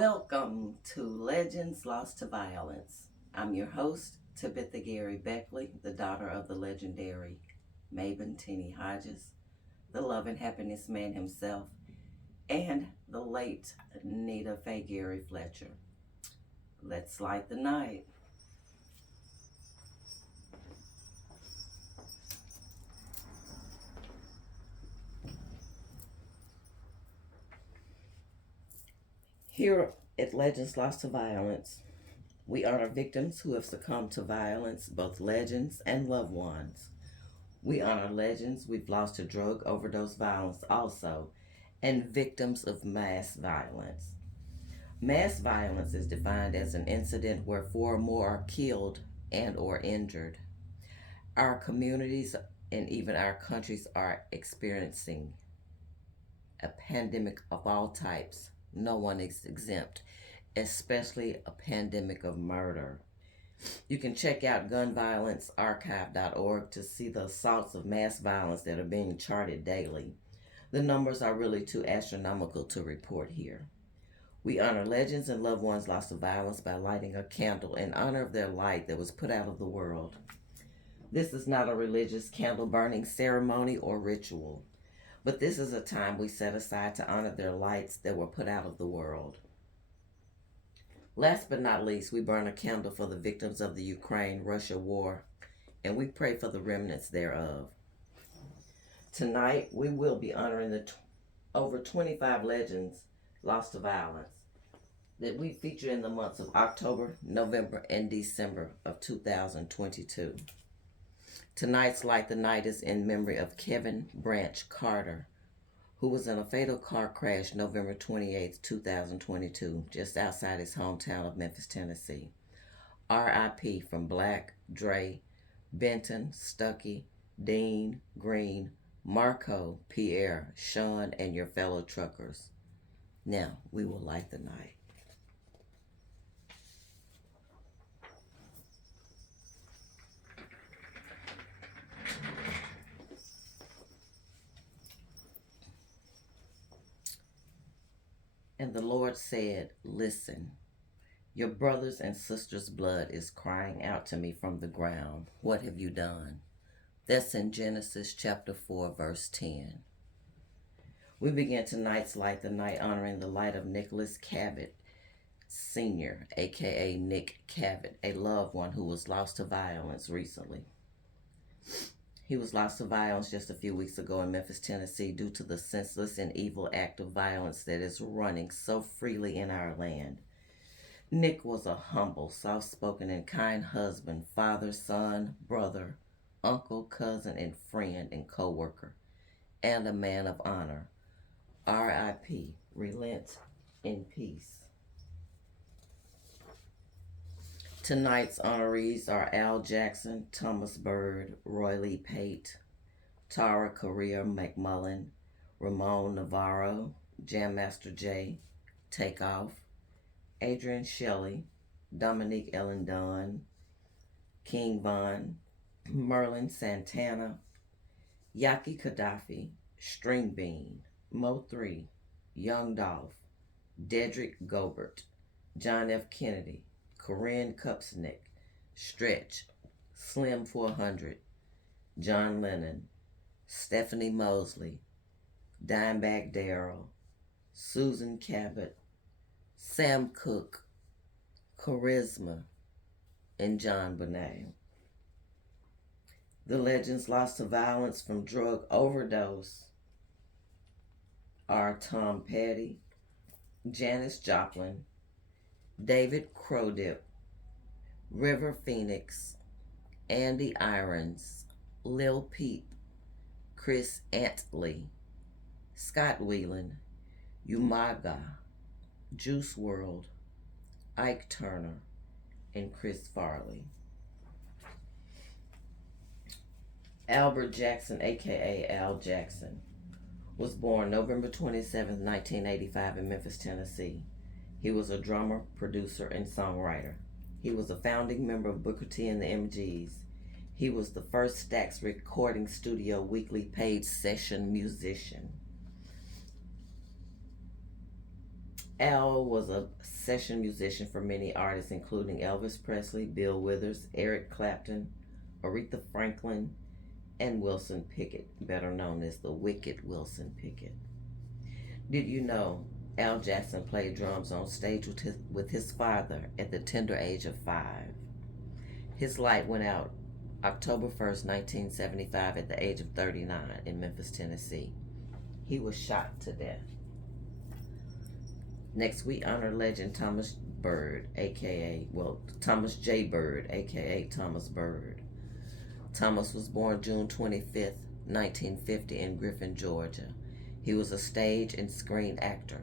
Welcome to Legends Lost to Violence. I'm your host, Tabitha Gary Beckley, the daughter of the legendary Mabon Teeny Hodges, the love and happiness man himself, and the late Nita Faye Gary Fletcher. Let's light the night. Here at Legends Lost to Violence, we honor victims who have succumbed to violence, both legends and loved ones. We honor legends we've lost to drug overdose violence also, and victims of mass violence. Mass violence is defined as an incident where four or more are killed and or injured. Our communities and even our countries are experiencing a pandemic of all types. No one is exempt, especially a pandemic of murder. You can check out gunviolencearchive.org to see the assaults of mass violence that are being charted daily. The numbers are really too astronomical to report here. We honor legends and loved ones lost to violence by lighting a candle in honor of their light that was put out of the world. This is not a religious candle burning ceremony or ritual, but this is a time we set aside to honor their lights that were put out of the world. Last but not least, we burn a candle for the victims of the Ukraine-Russia war, and we pray for the remnants thereof. Tonight, we will be honoring the over 25 legends lost to violence that we feature in the months of October, November, and December of 2022. Tonight's Light the Night is in memory of Kevin Branch Carter, who was in a fatal car crash November 28, 2022, just outside his hometown of Memphis, Tennessee. R.I.P. from Black, Dre, Benton, Stuckey, Dean, Green, Marco, Pierre, Sean, and your fellow truckers. Now, we will light the night. And the Lord said, "Listen, your brothers and sisters' blood is crying out to me from the ground. What have you done?" That's in Genesis chapter 4, verse 10. We begin tonight's Light the Night honoring the light of Nicholas Cabot Sr., aka Nick Cabot, a loved one who was lost to violence recently. He was lost to violence just a few weeks ago in Memphis, Tennessee, due to the senseless and evil act of violence that is running so freely in our land. Nick was a humble, soft-spoken, and kind husband, father, son, brother, uncle, cousin, and friend and co-worker, and a man of honor. R.I.P. Relent in peace. Tonight's honorees are Al Jackson, Thomas Bird, Roy Lee Pate, Tara Correa McMullen, Ramon Navarro, Jam Master J, Takeoff, Adrian Shelley, Dominique Ellen Dunn, King Von, Merlin Santana, Yaki Gaddafi, String Bean, Mo 3, Young Dolph, Dedrick Gobert, John F. Kennedy, Corinne Kupsnick, Stretch, Slim 400, John Lennon, Stephanie Mosley, Dimebag Darrell, Susan Cabot, Sam Cooke, Charisma, and John Bonet. The legends lost to violence from drug overdose are Tom Petty, Janis Joplin, David Crowdip, River Phoenix, Andy Irons, Lil Peep, Chris Antley, Scott Whelan, Umaga, Juice WRLD, Ike Turner, and Chris Farley. Albert Jackson, aka Al Jackson, was born November 27, 1985 in Memphis, Tennessee. He was a drummer, producer, and songwriter. He was a founding member of Booker T and the MGs. He was the first Stax Recording Studio weekly paid session musician. Al was a session musician for many artists, including Elvis Presley, Bill Withers, Eric Clapton, Aretha Franklin, and Wilson Pickett, better known as the Wicked Wilson Pickett. Did you know Al Jackson played drums on stage with his father at the tender age of 5? His light went out October 1st, 1975, at the age of 39 in Memphis, Tennessee. He was shot to death. Next, we honor legend Thomas Bird, Thomas J. Bird, aka Thomas Bird. Thomas was born June 25th, 1950 in Griffin, Georgia. He was a stage and screen actor.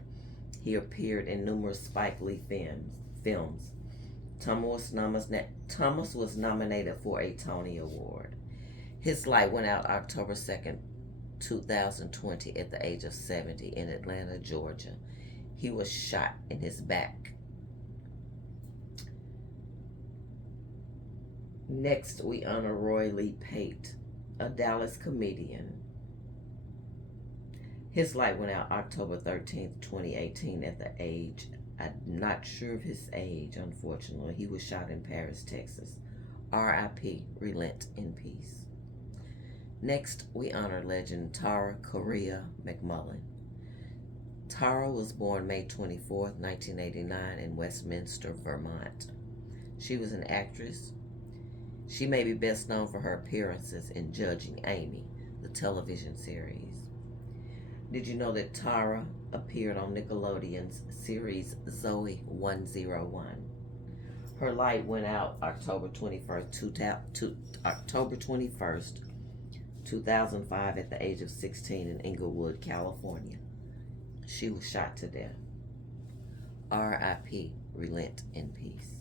He appeared in numerous Spike Lee films. Thomas was nominated for a Tony Award. His light went out October 2nd, 2020 at the age of 70 in Atlanta, Georgia. He was shot in his back. Next, we honor Roy Lee Pate, a Dallas comedian. His light went out October 13th, 2018 at the age, I'm not sure of his age, unfortunately. He was shot in Paris, Texas. R.I.P. Relent in peace. Next, we honor legend Tara Correa McMullen. Tara was born May 24th, 1989 in Westminster, Vermont. She was an actress. She may be best known for her appearances in Judging Amy, the television series. Did you know that Tara appeared on Nickelodeon's series Zoe 101? Her light went out October 21st, 2005 at the age of 16 in Inglewood, California. She was shot to death. R.I.P. Relent in peace.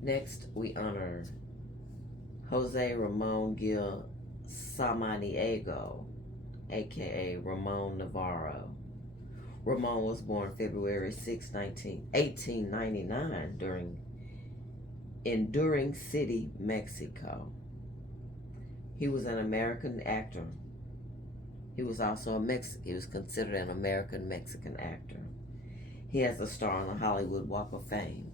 Next, we honor Jose Ramon Gil Samaniego, aka Ramon Navarro. Ramon was born February 6, 1899 in During City, Mexico. He was an American actor. He was also he was considered an American Mexican actor. He has a star on the Hollywood Walk of Fame.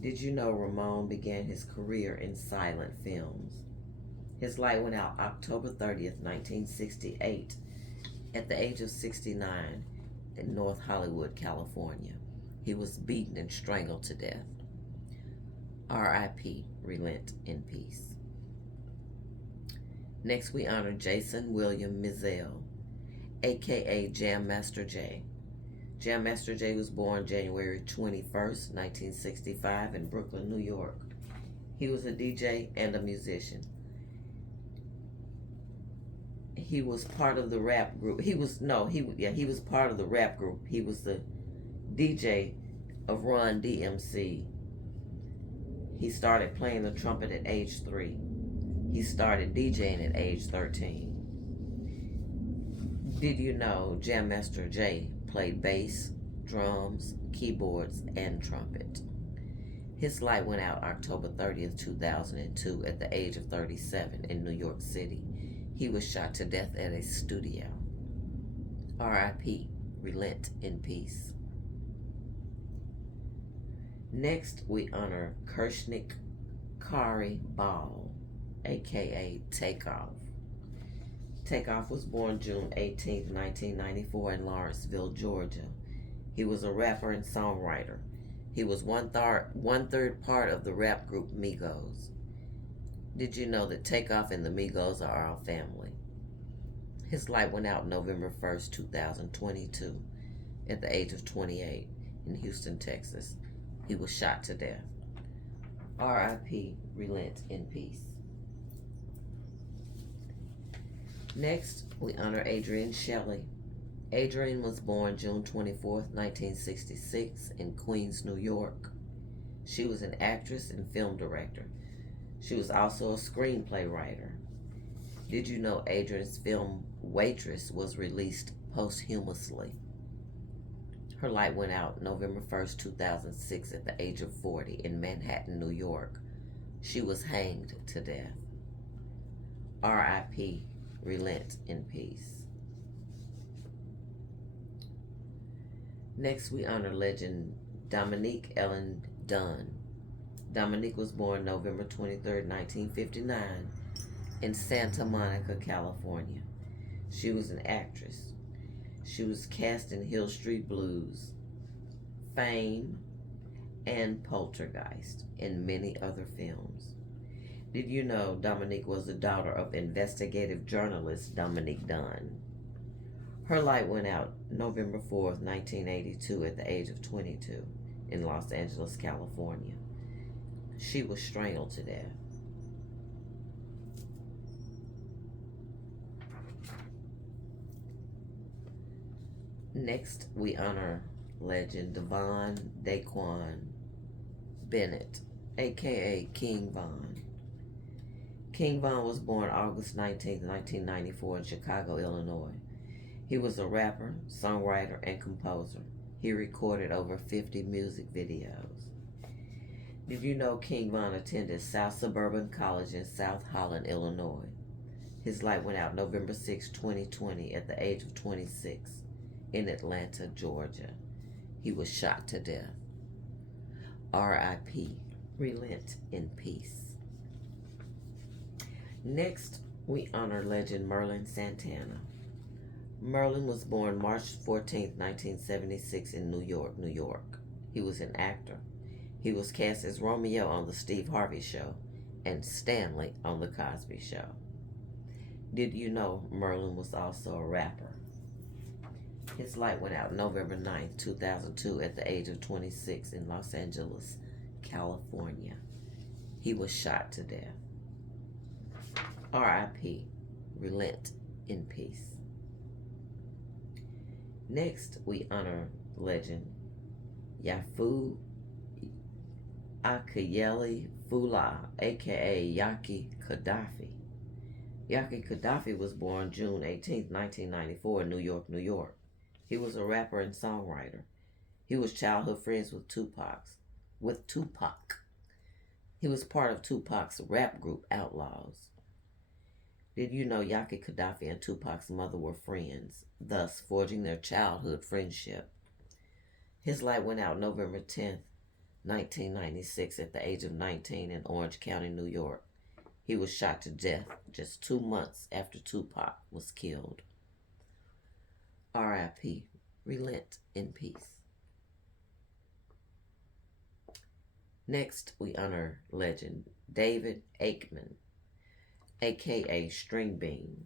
Did you know Ramon began his career in silent films? His light went out October 30th, 1968 at the age of 69 in North Hollywood, California. He was beaten and strangled to death. R.I.P. Relent in peace. Next, we honor Jason William Mizell, aka Jam Master Jay. Jam Master Jay was born January 21st, 1965 in Brooklyn, New York. He was a DJ and a musician. He was part of the rap group. He was part of the rap group. He was the DJ of Run DMC. He started playing the trumpet at age 3. He started DJing at age 13. Did you know Jam Master Jay played bass, drums, keyboards, and trumpet? His light went out October 30th, 2002 at the age of 37 in New York City. He was shot to death at a studio. R.I.P. Relent in peace. Next, we honor Kershnik Kari Ball, aka Takeoff. Takeoff was born June 18, 1994 in Lawrenceville, Georgia. He was a rapper and songwriter. He was one-third part of the rap group Migos. Did you know that Takeoff and the Migos are our family? His light went out November 1st, 2022 at the age of 28 in Houston, Texas. He was shot to death. R.I.P. Relent in peace. Next, we honor Adrienne Shelley. Adrienne was born June 24th, 1966 in Queens, New York. She was an actress and film director. She was also a screenplay writer. Did you know Adrienne's film Waitress was released posthumously? Her light went out November 1st, 2006 at the age of 40 in Manhattan, New York. She was hanged to death. R.I.P. Relent in peace. Next, we honor legend Dominique Ellen Dunn. Dominique was born November 23rd, 1959, in Santa Monica, California. She was an actress. She was cast in Hill Street Blues, Fame, and Poltergeist, and many other films. Did you know Dominique was the daughter of investigative journalist Dominique Dunn? Her light went out November 4th, 1982, at the age of 22 in Los Angeles, California. She was strangled to death. Next, we honor legend Devon Daquan Bennett, aka King Von. King Von was born August 19, 1994 in Chicago, Illinois. He was a rapper, songwriter, and composer. He recorded over 50 music videos. Did you know King Von attended South Suburban College in South Holland, Illinois? His light went out November 6, 2020 at the age of 26 in Atlanta, Georgia. He was shot to death. R.I.P. Relent in peace. Next, we honor legend Merlin Santana. Merlin was born March 14, 1976 in New York, New York. He was an actor. He was cast as Romeo on The Steve Harvey Show and Stanley on The Cosby Show. Did you know Merlin was also a rapper? His light went out November 9, 2002 at the age of 26 in Los Angeles, California. He was shot to death. R.I.P. Relent in peace. Next, we honor legend Yafu Akayeli Fula, aka Yaki Gaddafi. Yaki Gaddafi was born June 18, 1994 in New York, New York. He was a rapper and songwriter. He was childhood friends with Tupac. He was part of Tupac's rap group Outlaws. Did you know Yaki Gaddafi and Tupac's mother were friends, thus forging their childhood friendship? His light went out November 10th, 1996 at the age of 19 in Orange County, New York. He was shot to death just 2 months after Tupac was killed. R.I.P. Relent in peace. Next, we honor legend David Aikman, aka String Bean.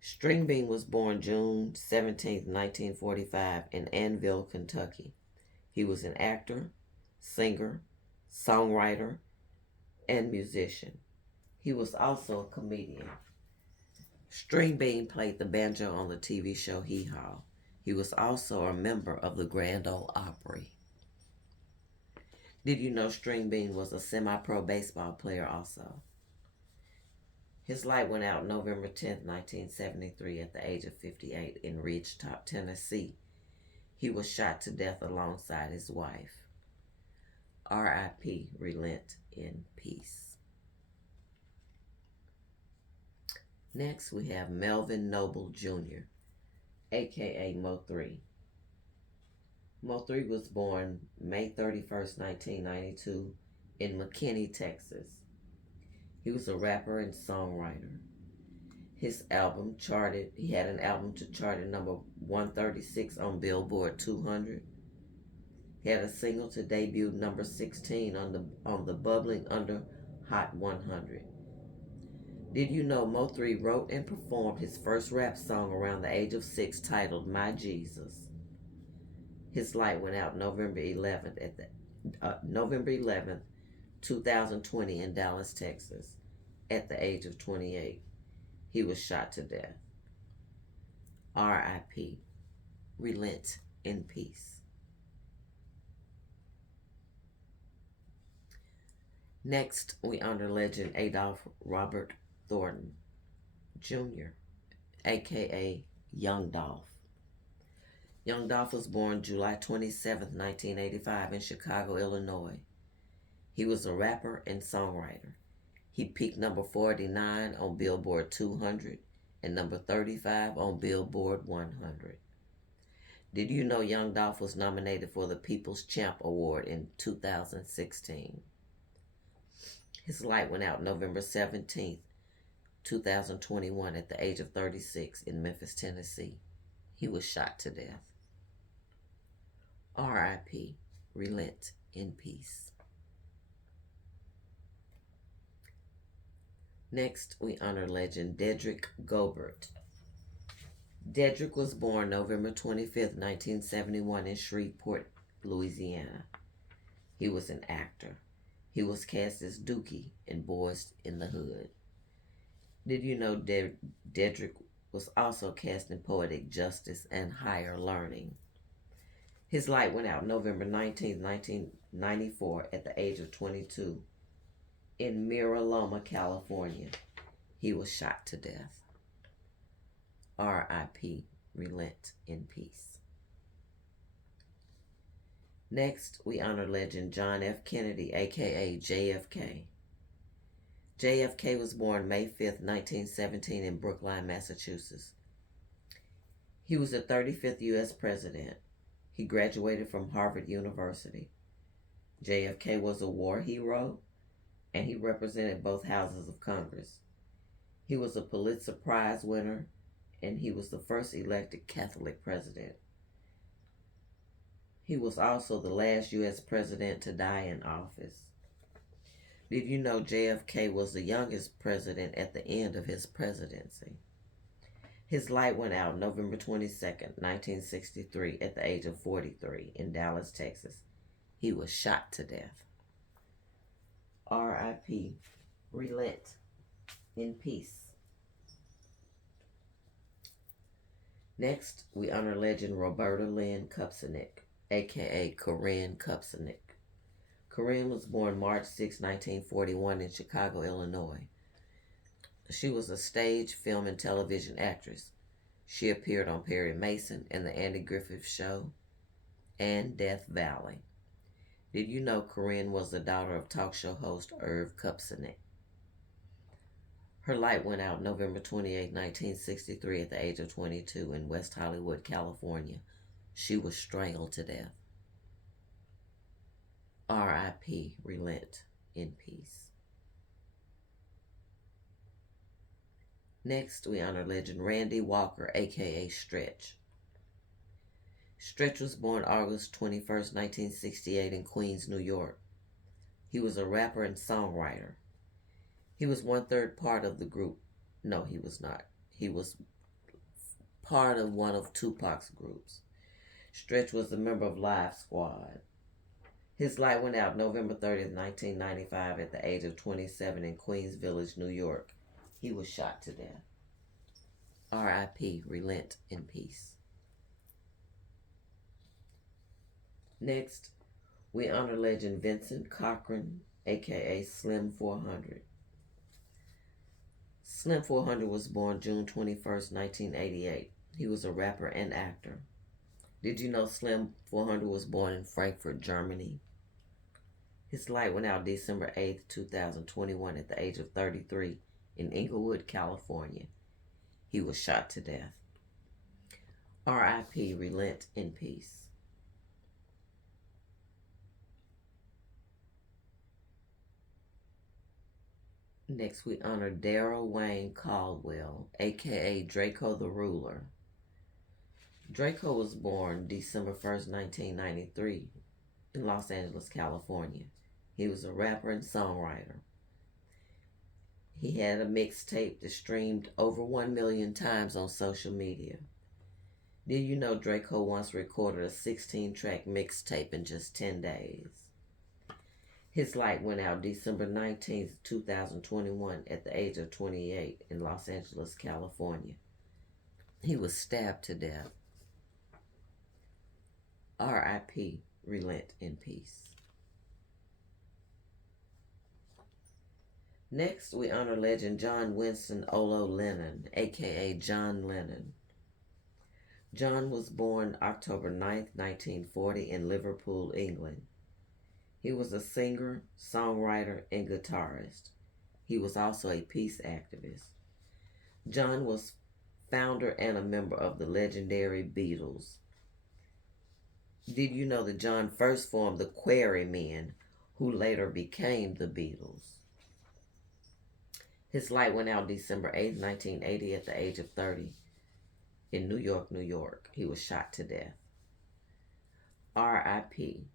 String Bean was born June 17, 1945 in Annville, Kentucky. He was an actor, singer, songwriter, and musician. He was also a comedian. String Bean played the banjo on the TV show Hee Haw. He was also a member of the Grand Ole Opry. Did you know String Bean was a semi-pro baseball player also? His light went out November 10, 1973 at the age of 58 in Ridgetop, Tennessee. He was shot to death alongside his wife. R.I.P. Relent in peace. Next, we have Melvin Noble Jr., aka Mo3. Mo3 was born May 31st, 1992 in McKinney, Texas. He was a rapper and songwriter. He had an album to chart at number 136 on Billboard 200. He had a single to debut number 16 on the Bubbling Under Hot 100. Did you know Mo3 wrote and performed his first rap song around the age of 6 titled My Jesus? His light went out November 11th, 2020 in Dallas, Texas, at the age of 28. He was shot to death. R.I.P. Relent in peace. Next, we honor legend Adolph Robert Thornton Jr., aka Young Dolph. Young Dolph was born July 27, 1985 in Chicago, Illinois. He was a rapper and songwriter. He peaked number 49 on Billboard 200 and number 35 on Billboard 100. Did you know Young Dolph was nominated for the People's Champ Award in 2016? His light went out November 17th, 2021 at the age of 36 in Memphis, Tennessee. He was shot to death. R.I.P. Relent in peace. Next, we honor legend Dedrick Gobert. Dedrick was born November 25th, 1971 in Shreveport, Louisiana. He was an actor. He was cast as Dookie in Boys in the Hood. Did you know Dedrick was also cast in Poetic Justice and Higher Learning? His light went out November 19th, 1994 at the age of 22 in Mira Loma, California. He was shot to death. R.I.P. Relent in peace. Next, we honor legend John F. Kennedy, aka JFK. JFK was born May 5th, 1917 in Brookline, Massachusetts. He was the 35th U.S. President. He graduated from Harvard University. JFK was a war hero, and he represented both houses of Congress. He was a Pulitzer Prize winner, and he was the first elected Catholic president. He was also the last U.S. president to die in office. Did you know JFK was the youngest president at the end of his presidency? His light went out November 22nd, 1963 at the age of 43 in Dallas, Texas. He was shot to death. R.I.P. Relent in peace. Next, we honor legend Roberta Lynn Kupcinet, aka Corinne Kupcinet. Corinne was born March 6, 1941 in Chicago, Illinois. She was a stage, film, and television actress. She appeared on Perry Mason and The Andy Griffith Show and Death Valley. Did you know Corinne was the daughter of talk show host Irv Kupcinet? Her light went out November 28, 1963 at the age of 22 in West Hollywood, California. She was strangled to death. R.I.P. Relent in peace. Next, we honor legend Randy Walker, aka Stretch. Stretch was born August 21st, 1968 in Queens, New York. He was a rapper and songwriter. He was 1/3 part of the group. No, he was not. He was part of one of Tupac's groups. Stretch was a member of Live Squad. His light went out November 30th, 1995 at the age of 27 in Queens Village, New York. He was shot to death. R.I.P. Relent in peace. Next, we honor legend Vincent Cochran, aka Slim 400. Slim 400 was born June 21st, 1988. He was a rapper and actor. Did you know Slim 400 was born in Frankfurt, Germany? His light went out December 8th, 2021 at the age of 33 in Inglewood, California. He was shot to death. R.I.P. Relent in peace. Next, we honor Daryl Wayne Caldwell, aka Draco the Ruler. Draco was born December 1st, 1993 in Los Angeles, California. He was a rapper and songwriter. He had a mixtape that streamed over 1 million times on social media. Did you know Draco once recorded a 16-track mixtape in just 10 days? His light went out December 19th, 2021 at the age of 28 in Los Angeles, California. He was stabbed to death. R.I.P. Relent in peace. Next, we honor legend John Winston Olo Lennon, aka John Lennon. John was born October 9th, 1940 in Liverpool, England. He was a singer, songwriter, and guitarist. He was also a peace activist. John was founder and a member of the legendary Beatles. Did you know that John first formed the Quarrymen, who later became the Beatles? His light went out December 8th, 1980, at the age of 30 in New York, New York. He was shot to death. R.I.P.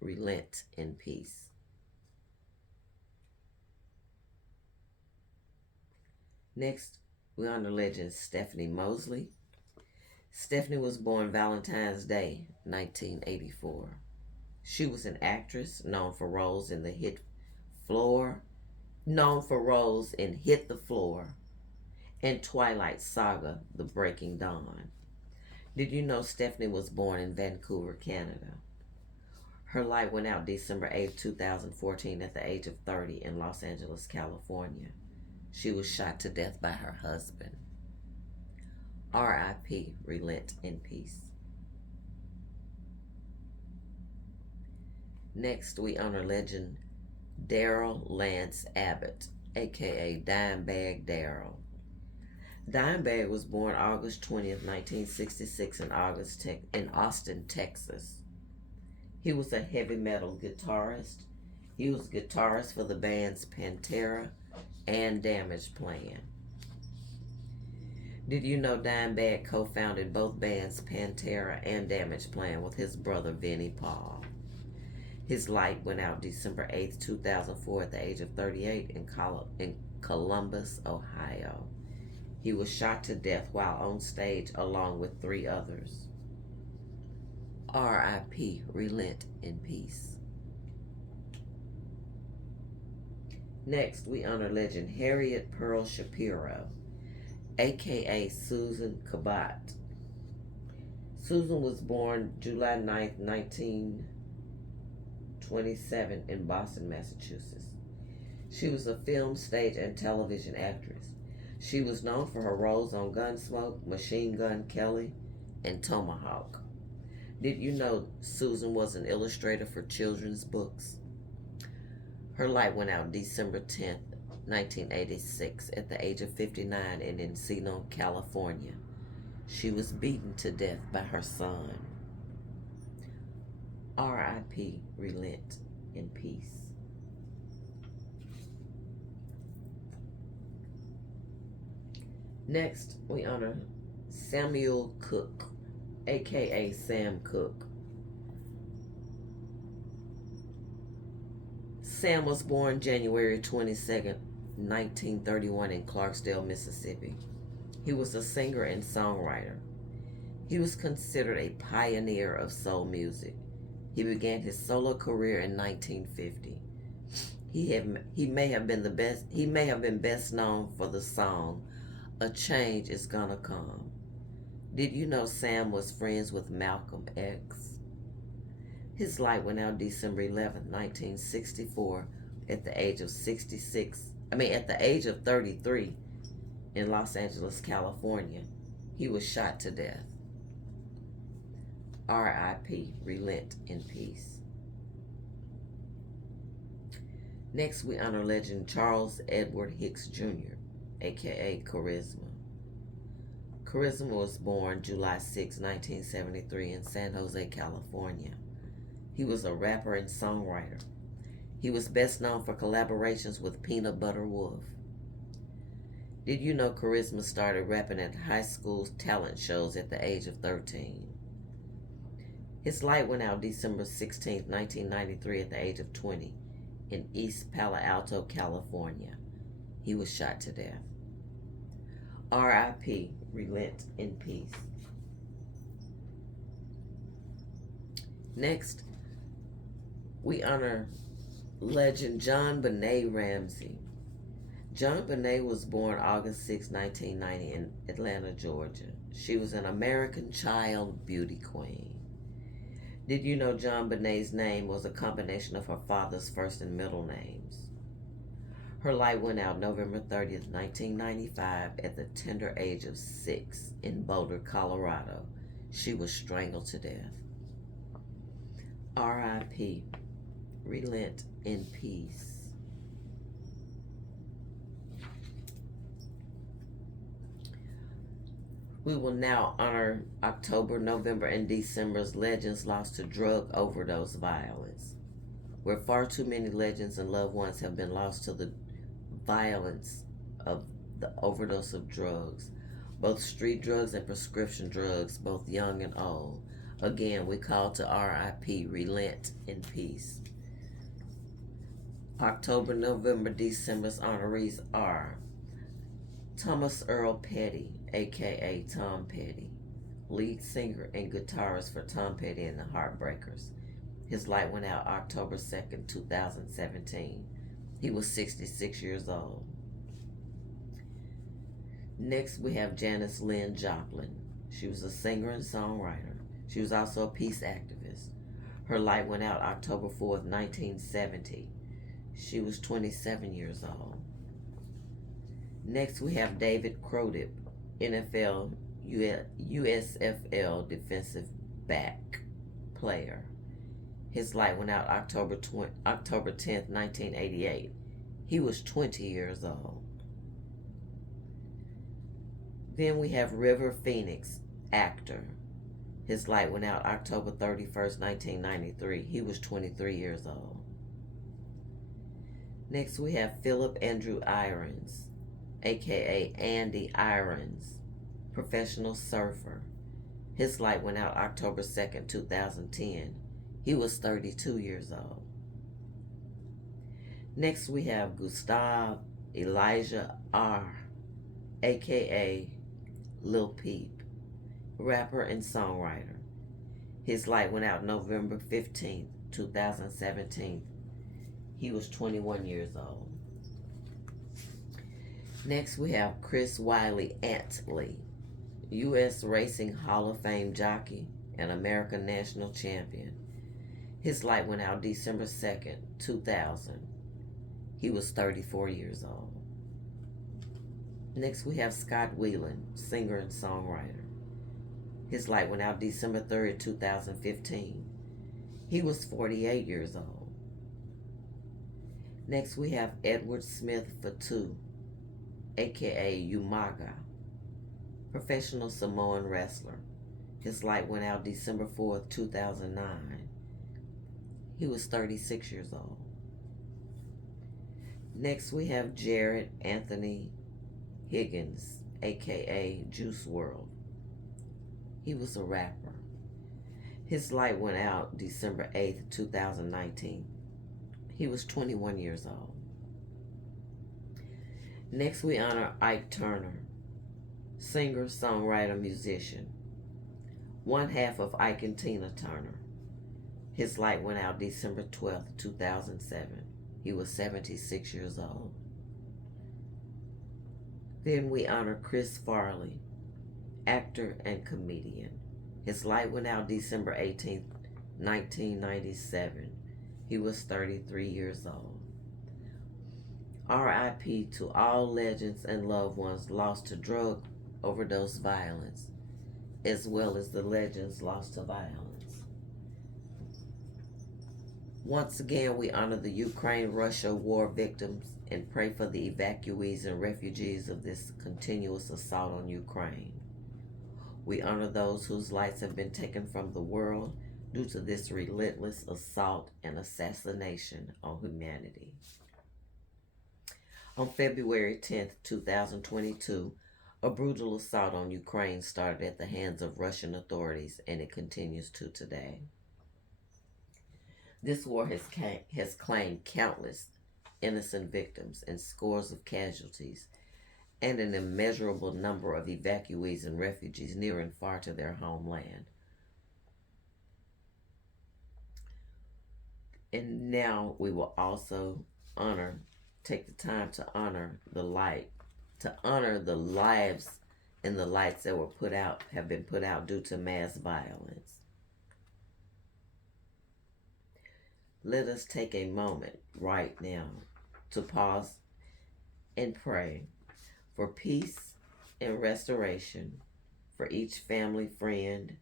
Relent in peace. Next, we honor legend Stephanie Mosley. Stephanie was born Valentine's Day, 1984. She was an actress known for roles in Hit the Floor and Twilight Saga: The Breaking Dawn. Did you know Stephanie was born in Vancouver, Canada? Her light went out December 8, 2014, at the age of 30 in Los Angeles, California. She was shot to death by her husband. R.I.P. Relent in peace. Next, we honor legend Daryl Lance Abbott, aka Dimebag Darrell. Dimebag was born August 20th, 1966 in Austin, Texas. He was a heavy metal guitarist. He was guitarist for the bands Pantera and Damageplan. Did you know Dimebag co-founded both bands Pantera and Damageplan with his brother Vinnie Paul? His light went out December 8th, 2004, at the age of 38 in Columbus, Ohio. He was shot to death while on stage along with 3 others. R.I.P. Relent in peace. Next, we honor legend Harriet Pearl Shapiro, aka Susan Cabot. Susan was born July 9th, 1927 in Boston, Massachusetts. She was a film, stage, and television actress. She was known for her roles on Gunsmoke, Machine Gun Kelly, and Tomahawk. Did you know Susan was an illustrator for children's books? Her light went out December 10th, 1986, at the age of 59 in Encino, California. She was beaten to death by her son. R.I.P. Relent in peace. Next, we honor Samuel Cook, aka Sam Cooke. Sam was born January 22nd, 1931 in Clarksdale, Mississippi. He was a singer and songwriter. He was considered a pioneer of soul music. He began his solo career in 1950. He may have been best known for the song "A Change Is Gonna Come." Did you know Sam was friends with Malcolm X? His light went out December 11th, 1964, at the age of 33 in Los Angeles, California. He was shot to death. R.I.P. Relent in peace. Next, we honor legend Charles Edward Hicks Jr., aka Charisma. Charisma was born July 6, 1973 in San Jose, California. He was a rapper and songwriter. He was best known for collaborations with Peanut Butter Wolf. Did you know Charisma started rapping at high school talent shows at the age of 13? His light went out December 16, 1993 at the age of 20 in East Palo Alto, California. He was shot to death. R.I.P. Relent in peace. Next, we honor legend John Benet Ramsey. John Benet was born August 6, 1990 in Atlanta, Georgia. She was an American child beauty queen. Did you know John Benet's name was a combination of her father's first and middle names? Her light went out November 30th, 1995 at the tender age of 6 in Boulder, Colorado. She was strangled to death. R.I.P. Relent in peace. We will now honor October, November, and December's legends lost to drug overdose violence, where far too many legends and loved ones have been lost to the violence of the overdose of drugs, both street drugs and prescription drugs, both young and old. Again, we call to R.I.P, relent in peace. October, November, December's honorees are Thomas Earl Petty, aka Tom Petty, lead singer and guitarist for Tom Petty and the Heartbreakers. His light went out October 2nd, 2017. He was 66 years old. Next, we have Janice Lynn Joplin. She was a singer and songwriter. She was also a peace activist. Her light went out October 4th, 1970. She was 27 years old. Next, we have David Crodip, NFL USFL defensive back player. His light went out October 10th, 1988. He was 20 years old. Then we have River Phoenix, actor. His light went out October 31st, 1993. He was 23 years old. Next, we have Philip Andrew Irons, aka Andy Irons, professional surfer. His light went out October 2nd, 2010. He was 32 years old. Next, we have Gustav Elijah R., aka Lil Peep, rapper and songwriter. His light went out November 15th, 2017. He was 21 years old. Next, we have Chris Wiley Antley, U.S. Racing Hall of Fame jockey and American national champion. His light went out December 2nd, 2000. He was 34 years old. Next, we have Scott Weiland, singer and songwriter. His light went out December 3rd, 2015. He was 48 years old. Next, we have Edward Smith Fatu, aka Umaga, professional Samoan wrestler. His light went out December 4th, 2009. He was 36 years old. Next, we have Jared Anthony Higgins, aka Juice WRLD. He was a rapper. His light went out December 8th, 2019. He was 21 years old. Next, we honor Ike Turner, singer, songwriter, musician. One half of Ike and Tina Turner. His light went out December 12th, 2007. He was 76 years old. Then we honor Chris Farley, actor and comedian. His light went out December 18th, 1997. He was 33 years old. R.I.P. to all legends and loved ones lost to drug overdose violence, as well as the legends lost to violence. Once again, we honor the Ukraine-Russia war victims and pray for the evacuees and refugees of this continuous assault on Ukraine. We honor those whose lives have been taken from the world due to this relentless assault and assassination on humanity. On February 10th, 2022, a brutal assault on Ukraine started at the hands of Russian authorities, and it continues to today. This war has claimed countless innocent victims and scores of casualties, and an immeasurable number of evacuees and refugees near and far to their homeland. And now we will also take the time to honor the lives and the lights that have been put out due to mass violence. Let us take a moment right now to pause and pray for peace and restoration for each family, friend,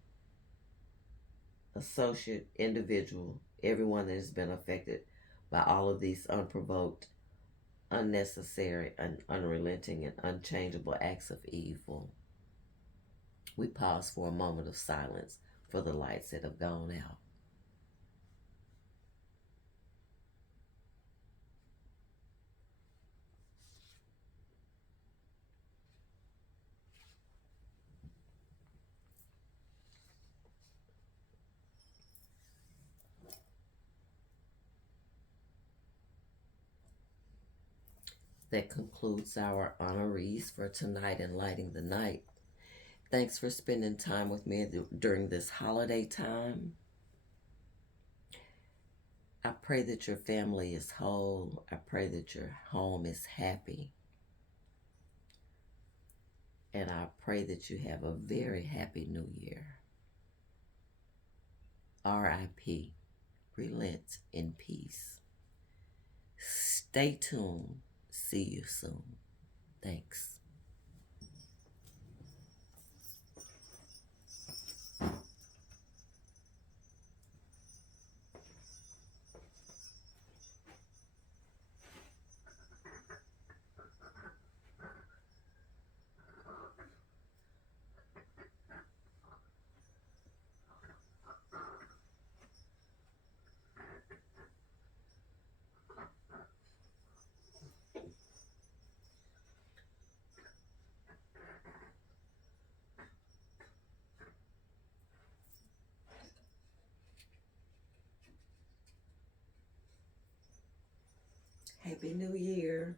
associate, individual, everyone that has been affected by all of these unprovoked, unnecessary, and unrelenting and unchangeable acts of evil. We pause for a moment of silence for the lights that have gone out. That concludes our honorees for tonight and lighting the night. Thanks for spending time with me during this holiday time. I pray that your family is whole. I pray that your home is happy. And I pray that you have a very happy new year. R.I.P. Relent in peace. Stay tuned. See you soon. Thanks. Happy New Year.